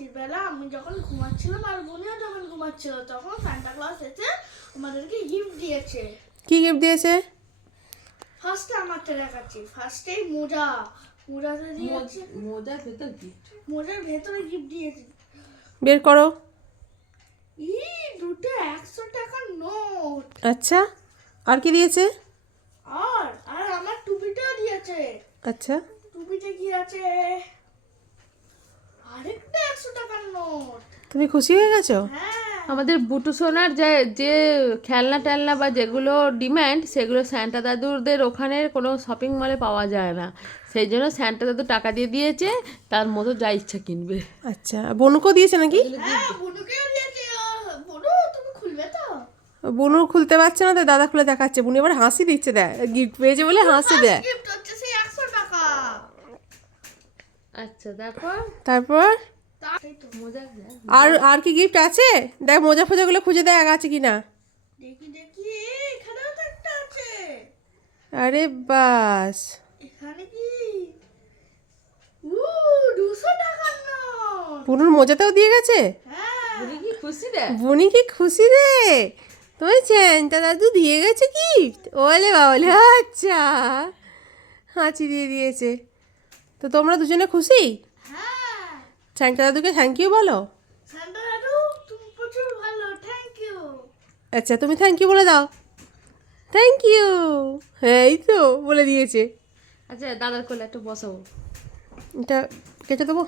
রাত্রির বেলা আমি যখন ঘুমাচ্ছিলাম আর বোনিও যখন ঘুমাচ্ছিল তখন সান্টা ক্লজ এসে আমাদেরকে গিফট দিয়েছে। কি গিফট দিয়েছে? ফার্স্টে আমারটা দেখাচ্ছি। ফার্স্টেই মোজাটা দিয়েছে। মোজার ভেতর গিফট? মোজার ভেতরে গিফট দিয়েছে। বের করো। দুটো 100 টাকার নোট। আচ্ছা, আর কি দিয়েছে? আর আর আমার টুপিটাও দিয়েছে। আচ্ছা, টুপিতে কি আছে? আরেকটা 100 টাকার নোট। তুমি খুশি হয়ে গেছো? হ্যাঁ। আমাদের বুটু সোনার যে যে খেলনা টেলনা বা যেগুলো ডিমান্ড সেগুলো স্যান্টা দাদুদের ওখানে কোনো শপিং মলে পাওয়া যায় না, সেই জন্য স্যান্টা দাদু টাকা দিয়ে দিয়েছে, তার মতো যা ইচ্ছা কিনবে। আচ্ছা, বনুকেও দিয়েছে নাকি? হ্যাঁ, বুনুকেও দিয়েছে। বুনু তুমি খুলবে তো? বনু খুলতে পারছে না, তো দাদা খুলে দেখাচ্ছে। বনু এবার হাসি দিচ্ছে, দেয় গিফট পেয়েছে বলে হাসি দেয়। গিফট হচ্ছে সেই 100 টাকা। আচ্ছা দেখো তারপর সেই তো। মোজা আর আর কি গিফট আছে? দেখ মোজা ফোজাগুলো খুঁজে দেখ আছে কিনা। দেখি এখানেও তো একটা আছে। আরে বাস, এখানে কি 200 টাকার নোট। বনুর মোজাটাও দিয়ে গেছে। হ্যাঁ। বুড়ি কি খুশি দেয়? বনি কি খুশি রে! তোমার চ্যানটা দাদু দিয়ে গেছে গিফট। ওলে বাবলে, আচ্ছা, হাঁচি দিয়ে দিয়েছে। তো তোমরা দুজনে খুশি? হ্যাঁ। চ্যানটা দাদুকে থ্যাংক ইউ বলো। সান্টা দাদু তুমি প্রচুর ভালো, থ্যাংক ইউ। আচ্ছা, তুমি থ্যাংক ইউ বলে দাও। Thank you. হ্যাঁ, এই তো বলে দিয়েছে। আচ্ছা দাদার কোলে একটু বসাবো। এটা কেটে দেবো।